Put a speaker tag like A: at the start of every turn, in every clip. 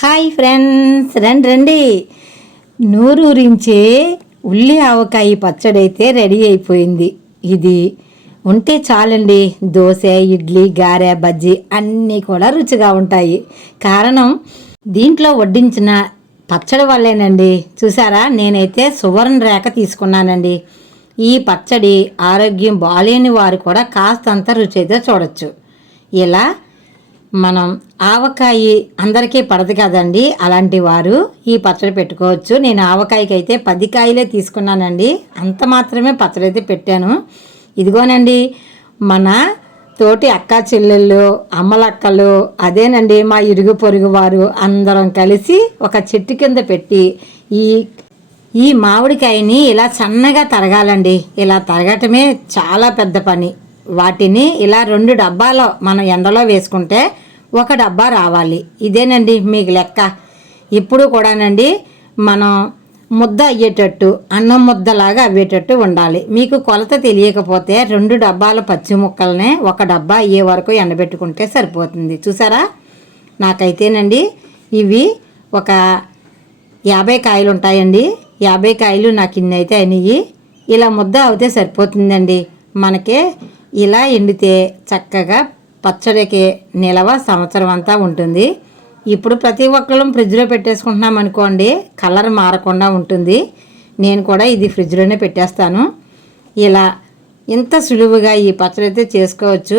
A: Hi friends రండి రండి. నూరూరించే ఉల్లి ఆవకాయ పచ్చడి అయితే రెడీ అయిపోయింది. ఇది ఉంటే చాలండి. దోశ ఇడ్లీ గారె బజ్జీ అన్నీ కూడా రుచిగా ఉంటాయి. కారణం దీంట్లో వడ్డించిన పచ్చడి వల్లేనండి. చూసారా? నేనైతే సువర్ణ రేఖ తీసుకున్నానండి. ఈ పచ్చడి ఆరోగ్యం బాలేని వారు కూడా కాస్తంత రుచి అయితే చూడొచ్చు. ఇలా మనం ఆవకాయ అందరికీ పడదు కదండి అలాంటి వారు ఈ పచ్చడి పెట్టుకోవచ్చు. నేను ఆవకాయకి అయితే పది కాయలే తీసుకున్నానండి. అంత మాత్రమే పచ్చడి అయితే పెట్టాను. ఇదిగోనండి మన తోటి అక్క చెల్లెళ్ళు అమ్మలక్కలు అదేనండి మా ఇరుగు పొరుగు వారు అందరం కలిసి ఒక చెట్టు కింద పెట్టి ఈ ఈ మామిడికాయని ఇలా సన్నగా తరగాలండి. ఇలా తరగటమే చాలా పెద్ద పని. వాటిని ఇలా రెండు డబ్బాలో మనం ఎండలో వేసుకుంటే ఒక డబ్బా రావాలి. ఇదేనండి మీకు లెక్క. ఇప్పుడు కూడానండి మనం ముద్ద అయ్యేటట్టు అన్నం ముద్దలాగా అవ్వేటట్టు ఉండాలి. మీకు కొలత తెలియకపోతే రెండు డబ్బాల పచ్చి ముక్కలనే ఒక డబ్బా అయ్యే వరకు ఎండబెట్టుకుంటే సరిపోతుంది. చూసారా? నాకైతేనండి ఇవి ఒక యాభై కాయలు ఉంటాయండి. యాభై కాయలు నాకు ఇన్ని అయితే అయినాయి ఇలా ముద్ద అవుతే సరిపోతుందండి. మనకి ఇలా ఎండితే చక్కగా పచ్చడికి నిలవ సంవత్సరం అంతా ఉంటుంది. ఇప్పుడు ప్రతి ఒక్కళ్ళం ఫ్రిడ్జ్లో పెట్టేసుకుంటున్నాం అనుకోండి కలర్ మారకుండా ఉంటుంది. నేను కూడా ఇది ఫ్రిడ్జ్లోనే పెట్టేస్తాను. ఇలా ఇంత సులువుగా ఈ పచ్చడి అయితే చేసుకోవచ్చు.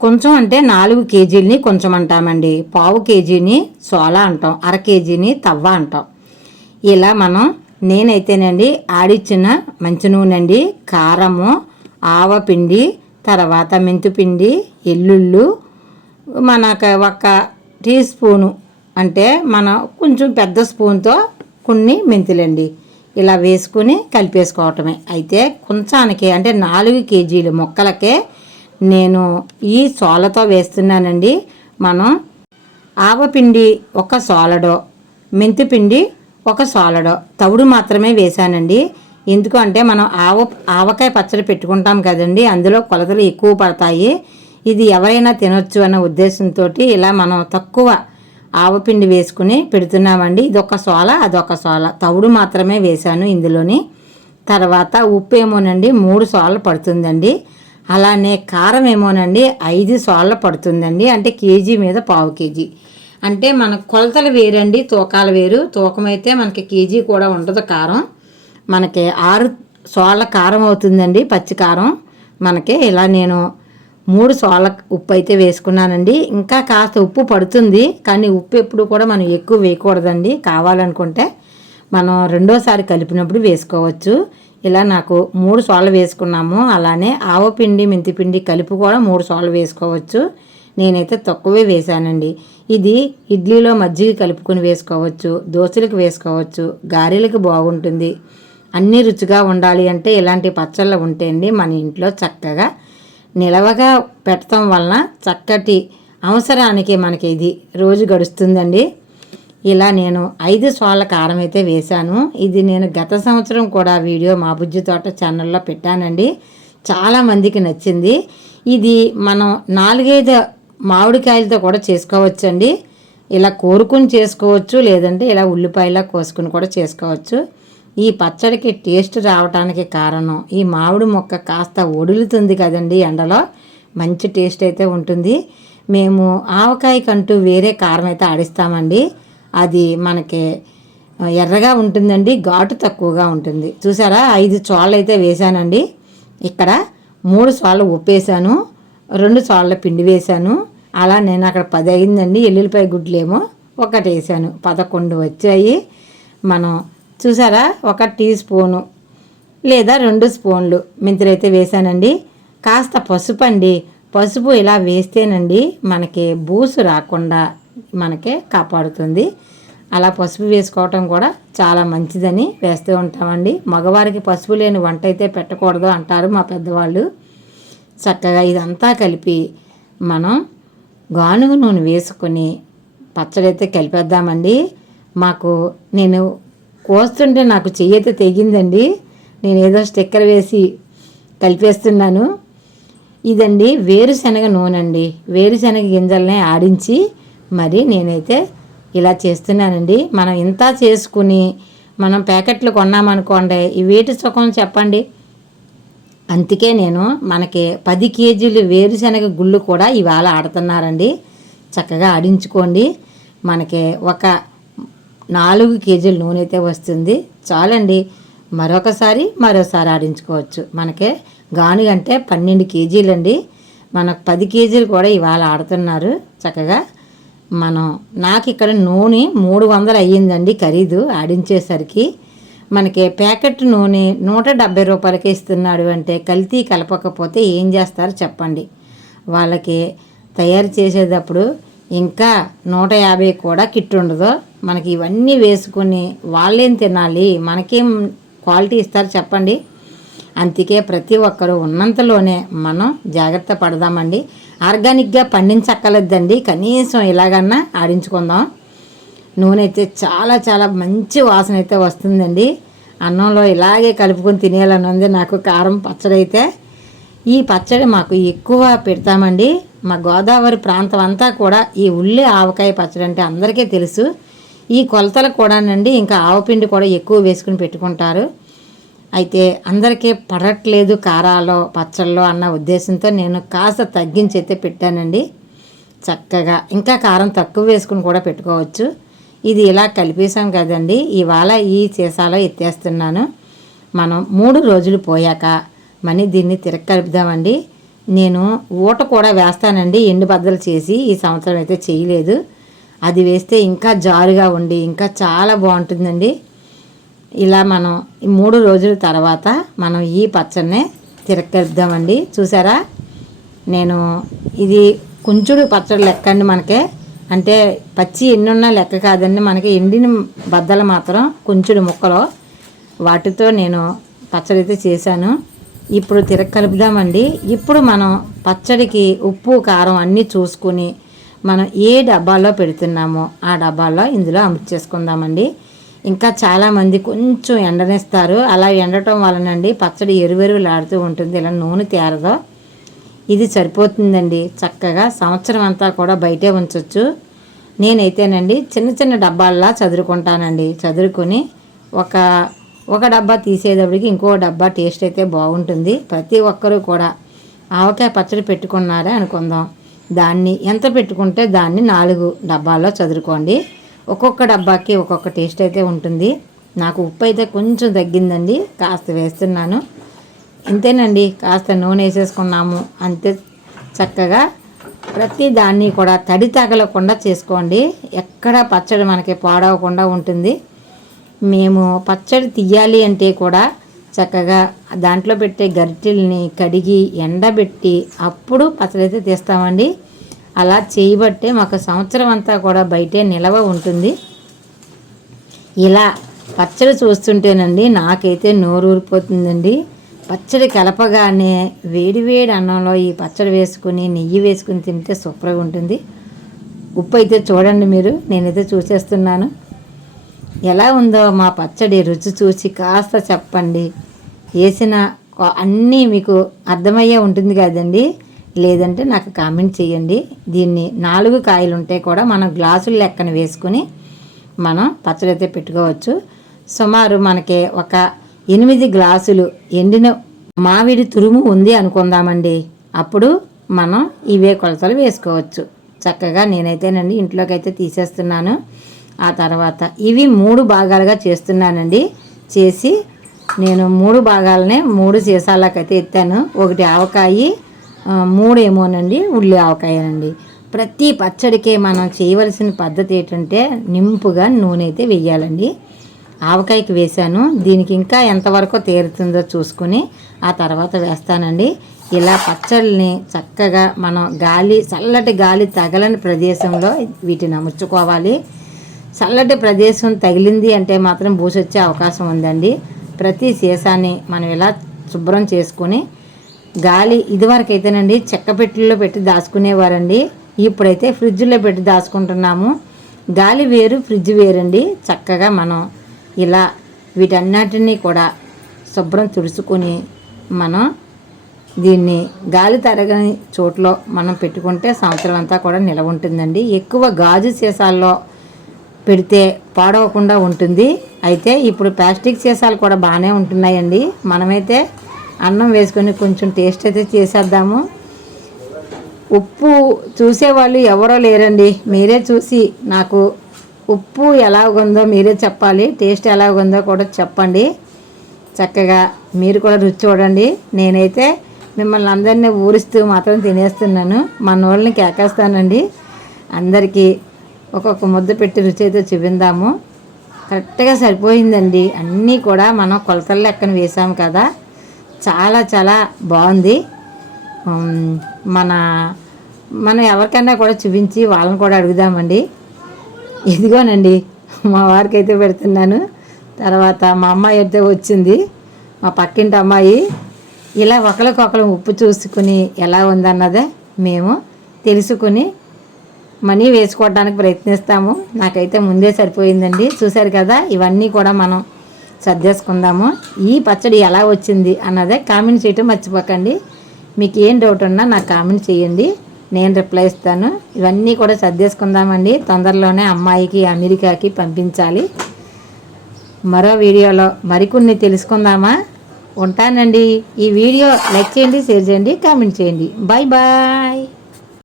A: కొంచెం అంటే నాలుగు కేజీలని కొంచెం అంటామండి. పావు కేజీని సోలా అంటాం అర కేజీని తవ్వ అంటాం. ఇలా మనం నేనైతేనండి ఆడిచ్చిన మంచి నూనె అండి కారము ఆవపిండి తర్వాత మెంతిపిండి ఎల్లుళ్ళు మనకు ఒక టీ స్పూను అంటే మన కొంచెం పెద్ద స్పూన్తో కొన్ని మెంతులండి. ఇలా వేసుకుని కలిపేసుకోవటమే. అయితే కొంచానికి అంటే నాలుగు కేజీలు మొక్కలకే నేను ఈ సోలతో వేస్తున్నానండి. మనం ఆవపిండి ఒక సోలడో మెంతిపిండి ఒక సోలడో తవుడు మాత్రమే వేశానండి. ఎందుకు అంటే మనం ఆవ ఆవకాయ పచ్చడి పెట్టుకుంటాం కదండి అందులో కొలతలు ఎక్కువ పడతాయి. ఇది ఎవరైనా తినొచ్చు అనే ఉద్దేశంతో ఇలా మనం తక్కువ ఆవపిండి వేసుకుని పెడుతున్నామండి. ఇదొక సోల అదొక సోల. తవుడు మాత్రమే వేశాను ఇందులోని. తర్వాత ఉప్పు ఏమోనండి మూడు సోళ్ళు పడుతుందండి. అలానే కారం ఏమోనండి ఐదు సోళ్ళ పడుతుందండి. అంటే కేజీ మీద పావు కేజీ. అంటే మన కొలతలు వేరండి తూకాలు వేరు. తూకం అయితే మనకి కేజీ కూడా ఉండదు కారం. మనకి ఆరు సోళ్ళ కారం అవుతుందండి పచ్చి కారం. మనకి ఇలా నేను మూడు సోళ్ళ ఉప్పు అయితే వేసుకున్నానండి. ఇంకా కాస్త ఉప్పు పడుతుంది కానీ ఉప్పు ఎప్పుడు కూడా మనం ఎక్కువ వేయకూడదండి. కావాలనుకుంటే మనం రెండోసారి కలిపినప్పుడు వేసుకోవచ్చు. ఇలా నాకు మూడు సోళ్ళు వేసుకున్నాము. అలానే ఆవపిండి మెంతిపిండి కలిపి కూడా మూడు సోళ్ళు వేసుకోవచ్చు. నేనైతే తక్కువే వేశానండి. ఇది ఇడ్లీలో మజ్జిగ కలుపుకొని వేసుకోవచ్చు దోశలకు వేసుకోవచ్చు. గారెలకు బాగుంటుంది. అన్నీ రుచిగా ఉండాలి అంటే ఇలాంటి పచ్చళ్ళు ఉంటేండి మన ఇంట్లో చక్కగా నిలవగా పెట్టడం వలన చక్కటి అవసరానికి మనకి ఇది రోజు గడుస్తుందండి. ఇలా నేను ఐదు సోళ్ళ కారం అయితే వేశాను. ఇది నేను గత సంవత్సరం కూడా వీడియో మా బుజ్జి తోట ఛానల్లో పెట్టానండి. చాలామందికి నచ్చింది. ఇది మనం నాలుగైదు మామిడికాయలతో కూడా చేసుకోవచ్చండి. ఇలా కోరుకుని చేసుకోవచ్చు లేదంటే ఇలా ఉల్లిపాయలా కోసుకుని కూడా చేసుకోవచ్చు. ఈ పచ్చడికి టేస్ట్ రావడానికి కారణం ఈ మామిడి మొక్క కాస్త ఒడులుతుంది కదండి ఎండలో. మంచి టేస్ట్ అయితే ఉంటుంది. మేము ఆవకాయకంటూ వేరే కారం అయితే ఆడిస్తామండి. అది మనకి ఎర్రగా ఉంటుందండి ఘాటు తక్కువగా ఉంటుంది. చూసారా? ఐదు చోళ్ళు అయితే వేశానండి. ఇక్కడ మూడు చోళ్ళ ఉప్పేసాను రెండు చోళ్ళ పిండి వేశాను. అలా నేను అక్కడ పది అయిందండి. ఎల్లుల్లిపాయ గుడ్లేమో ఒకటి వేసాను పదకొండు వచ్చాయి. మనం చూసారా? ఒక టీ స్పూను లేదా రెండు స్పూన్లు. మెంతులు అయితే వేసానండి కాస్త పసుపు అండి పసుపు ఇలా వేస్తేనండి మనకి బూసు రాకుండా మనకి కాపాడుతుంది. అలా పసుపు వేసుకోవటం కూడా చాలా మంచిదని వేస్తూ ఉంటామండి. మగవారికి పసుపు లేని వంట అయితే పెట్టకూడదు అంటారు మా పెద్దవాళ్ళు. చక్కగా ఇదంతా కలిపి మనం గానుగ నూనె వేసుకొని పచ్చడి అయితే కలిపేద్దామండి. మాకు నేను కోస్తుంటే నాకు చెయ్యి తెగిందండి. నేను ఏదో స్టిక్కర్ వేసి కలిపేస్తున్నాను. ఇదండి వేరుశనగ నూనె అండి వేరుశనగ గింజల్ని ఆడించి మరి నేనైతే ఇలా చేస్తున్నానండి. మనం ఇంత చేసుకుని మనం ప్యాకెట్లు కొన్నామనుకోండి ఈ వేటి సుఖం చెప్పండి. అందుకే నేను మనకి పది కేజీలు వేరుశనగ గుళ్ళు కూడా ఇవాళ ఆడుతున్నారండి. చక్కగా ఆడించుకోండి. మనకి ఒక నాలుగు కేజీల నూనె అయితే వస్తుంది. చాలండి. మరొకసారి మరోసారి ఆడించుకోవచ్చు. మనకి గానుగంటే పన్నెండు కేజీలండి. మనకు పది కేజీలు కూడా ఇవాళ ఆడుతున్నారు. చక్కగా మనం నాకు ఇక్కడ నూనె మూడు వందలు అయ్యిందండి ఖరీదు ఆడించేసరికి. మనకి ప్యాకెట్ నూనె నూట డెబ్బై రూపాయలకి ఇస్తున్నాడు అంటే కల్తీ కలపకపోతే ఏం చేస్తారో చెప్పండి. వాళ్ళకి తయారు చేసేటప్పుడు ఇంకా నూట యాభై కూడా కిట్ ఉండదు మనకి ఇవన్నీ వేసుకుని వాళ్ళేం తినాలి? మనకేం క్వాలిటీ ఇస్తారు చెప్పండి. అందుకే ప్రతి ఒక్కరూ ఉన్నంతలోనే మనం జాగ్రత్త పడదామండి. ఆర్గానిక్గా పండించక్కలేదండి కనీసం ఇలాగన్నా ఆడించుకుందాం. నూనె అయితే చాలా చాలా మంచి వాసన అయితే వస్తుందండి. అన్నంలో ఇలాగే కలుపుకొని తినేయాలని ఉంది నాకు కారం పచ్చడి అయితే ఈ పచ్చడి మాకు ఎక్కువ పెడతామండి. మా గోదావరి ప్రాంతం అంతా కూడా ఈ ఉల్లి ఆవకాయ పచ్చడి అంటే అందరికీ తెలుసు. ఈ కొలతలు కూడానండి ఇంకా ఆవపిండి కూడా ఎక్కువ వేసుకుని పెట్టుకుంటారు. అయితే అందరికీ పడట్లేదు కారాలో పచ్చళ్ళలో అన్న ఉద్దేశంతో నేను కాస్త తగ్గించి అయితే పెట్టానండి. చక్కగా ఇంకా కారం తక్కువ వేసుకుని కూడా పెట్టుకోవచ్చు. ఇది ఇలా కలిపేసాం కదండి. ఇవాళ ఈ సీసాలో ఎత్తేస్తున్నాను. మనం మూడు రోజులు పోయాక మనీ దీన్ని తిరగ కలుపుదామండి నేను ఊట కూడా వేస్తానండి. ఎండు బద్దలు చేసి ఈ సంవత్సరం అయితే చేయలేదు. అది వేస్తే ఇంకా జారుగా ఉండి ఇంకా చాలా బాగుంటుందండి. ఇలా మనం మూడు రోజుల తర్వాత మనం ఈ పచ్చడినే తిరగలుపుదామండి చూసారా? నేను ఇది కుంచుడు పచ్చడి లెక్క అండి మనకే. అంటే పచ్చి ఎన్నున్న లెక్క కాదండి. మనకి ఎండిన బద్దలు మాత్రం కుంచుడు ముక్కలు వాటితో నేను పచ్చడి అయితే చేశాను. ఇప్పుడు తిరగ కలుపుదామండి. ఇప్పుడు మనం పచ్చడికి ఉప్పు కారం అన్నీ చూసుకుని మనం ఏ డబ్బాలో పెడుతున్నామో ఆ డబ్బాలో ఇందులో అమర్చేసుకుందామండి ఇంకా చాలామంది కొంచెం ఎండనిస్తారు. అలా ఎండటం వలనండి పచ్చడి ఎరువెరువులాడుతూ ఉంటుంది. ఇలా నూనె తేరదో. ఇది సరిపోతుందండి. చక్కగా సంవత్సరం అంతా కూడా బయటే ఉంచవచ్చు నేనైతేనండి చిన్న చిన్న డబ్బాల్లా చదురుకుంటానండి. చదురుకొని ఒక ఒక డబ్బా తీసేటప్పటికి ఇంకో డబ్బా టేస్ట్ అయితే బాగుంటుంది. ప్రతి ఒక్కరూ కూడా ఆవకాయ పచ్చడి పెట్టుకున్నారే అనుకుందాం. దాన్ని ఎంత పెట్టుకుంటే దాన్ని నాలుగు డబ్బాల్లో చదురుకోండి. ఒక్కొక్క డబ్బాకి ఒక్కొక్క టేస్ట్ అయితే ఉంటుంది. నాకు ఉప్పు అయితే కొంచెం తగ్గిందండి కాస్త వేస్తున్నాను. ఇంతేనండి కాస్త నూనె వేసేసుకున్నాము. అంతే చక్కగా ప్రతి దాన్ని కూడా తడి తగలకుండా చేసుకోండి. ఎక్కడ పచ్చడి మనకి పాడవకుండా ఉంటుంది. మేము పచ్చడి తీయాలి అంటే కూడా చక్కగా దాంట్లో పెట్టే గరిటెల్ని కడిగి ఎండబెట్టి అప్పుడు పచ్చడి అయితే తీస్తామండి. అలా చేయబట్టే మాకు సంవత్సరం అంతా కూడా బయటే నిలవ ఉంటుంది. ఇలా పచ్చడి చూస్తుంటేనండి నాకైతే నోరు ఊరిపోతుందండి పచ్చడి కలపగానే వేడివేడి అన్నంలో ఈ పచ్చడి వేసుకుని నెయ్యి వేసుకుని తింటే సూపర్గా ఉంటుంది. ఉప్పు అయితే చూడండి మీరు నేనైతే చూసేస్తున్నాను. ఎలా ఉందో మా పచ్చడి రుచి చూసి కాస్త చెప్పండి. వేసిన అన్నీ మీకు అర్థమయ్యే ఉంటుంది కదండి. లేదంటే నాకు కామెంట్ చేయండి. దీన్ని నాలుగు కాయలు ఉంటే కూడా మనం గ్లాసులు లెక్కన వేసుకుని మనం పచ్చడి అయితే పెట్టుకోవచ్చు. సుమారు మనకి ఒక ఎనిమిది గ్లాసులు ఎండిన మామిడి తురుము ఉంది అనుకుందామండి. అప్పుడు మనం ఇవే కొలతలు వేసుకోవచ్చు. చక్కగా నేనైతేనండి ఇంట్లోకి అయితే తీసేస్తున్నాను. ఆ తర్వాత ఇవి మూడు భాగాలుగా చేస్తున్నానండి. చేసి నేను మూడు భాగాలనే మూడు సీసాలకైతే ఎత్తాను. ఒకటి ఆవకాయి ఆ, మూడేమోనండి ఉల్లి ఆవకాయనండి. ప్రతి పచ్చడికి మనం చేయవలసిన పద్ధతి ఏంటంటే నింపుగా నూనె అయితే వేయాలండి ఆవకాయకి వేశాను. దీనికి ఇంకా ఎంతవరకు తేరుతుందో చూసుకుని ఆ తర్వాత వేస్తానండి. ఇలా పచ్చళ్ళని చక్కగా మనం గాలి చల్లటి గాలి తగలని ప్రదేశంలో వీటిని అమర్చుకోవాలి. చల్లటి ప్రదేశం తగిలింది అంటే మాత్రం బూసొచ్చే అవకాశం ఉందండి. ప్రతి సీసాన్ని మనం ఇలా శుభ్రం చేసుకుని గాలి ఇదివరకైతేనండి చెక్క పెట్టెల్లో పెట్టి దాచుకునేవారండి. ఇప్పుడైతే ఫ్రిడ్జ్లో పెట్టి దాచుకుంటున్నాము. గాలి వేరు ఫ్రిడ్జ్ వేరండి. చక్కగా మనం ఇలా వీటన్నిటినీ కూడా శుభ్రం తుడుచుకొని మనం దీన్ని గాలి తరగని చోట్లో మనం పెట్టుకుంటే సంవత్సరం అంతా కూడా నిలవ ఉంటుందండి. ఎక్కువ గాజు సీసాల్లో పెడితే పాడవకుండా ఉంటుంది. అయితే ఇప్పుడు ప్లాస్టిక్ సీసాలు కూడా బాగానే ఉంటున్నాయండి. మనమైతే అన్నం వేసుకొని కొంచెం టేస్ట్ అయితే చేసేద్దాము. ఉప్పు చూసేవాళ్ళు ఎవరో లేరండి. మీరే చూసి నాకు ఉప్పు ఎలాగుందో మీరే చెప్పాలి. టేస్ట్ ఎలాగుందో కూడా చెప్పండి. చక్కగా మీరు కూడా రుచి చూడండి. నేనైతే మిమ్మల్ని అందరినీ ఊరిస్తూ మాత్రం తినేస్తున్నాను. మన వాళ్ళని కేకేస్తానండి. అందరికీ ఒక్కొక్క ముద్ద పెట్టి రుచి అయితే చూపిందాము. కరెక్ట్గా సరిపోయిందండి. అన్నీ కూడా మనం కొలతల లెక్కన వేసాము కదా. చాలా చాలా బాగుంది. మన మనం ఎవరికైనా కూడా చూపించి వాళ్ళని కూడా అడుగుదామండి. ఇదిగోనండి మా వారికి అయితే పెడుతున్నాను. తర్వాత మా అమ్మాయి అయితే వచ్చింది. మా పక్కింటి అమ్మాయి. ఇలా ఒకరికొకరు ఉప్పు చూసుకుని ఎలా ఉందన్నదే మేము తెలుసుకుని మనీ వేసుకోవడానికి ప్రయత్నిస్తాము. నాకైతే ముందే సరిపోయిందండి. చూశారు కదా ఇవన్నీ కూడా మనం సర్దేసుకుందాము. ఈ పచ్చడి ఎలా వచ్చింది అన్నదే కామెంట్ చేయటం మర్చిపోకండి. మీకు ఏం డౌట్ ఉన్నా నాకు కామెంట్ చేయండి. నేను రిప్లై ఇస్తాను. ఇవన్నీ కూడా సర్దేసుకుందామండి. తొందరలోనే అమ్మాయికి అమెరికాకి పంపించాలి. మరో వీడియోలో మరికొన్ని తెలుసుకుందామా? ఉంటానండి. ఈ వీడియో లైక్ చేయండి షేర్ చేయండి కామెంట్ చేయండి. Bye bye.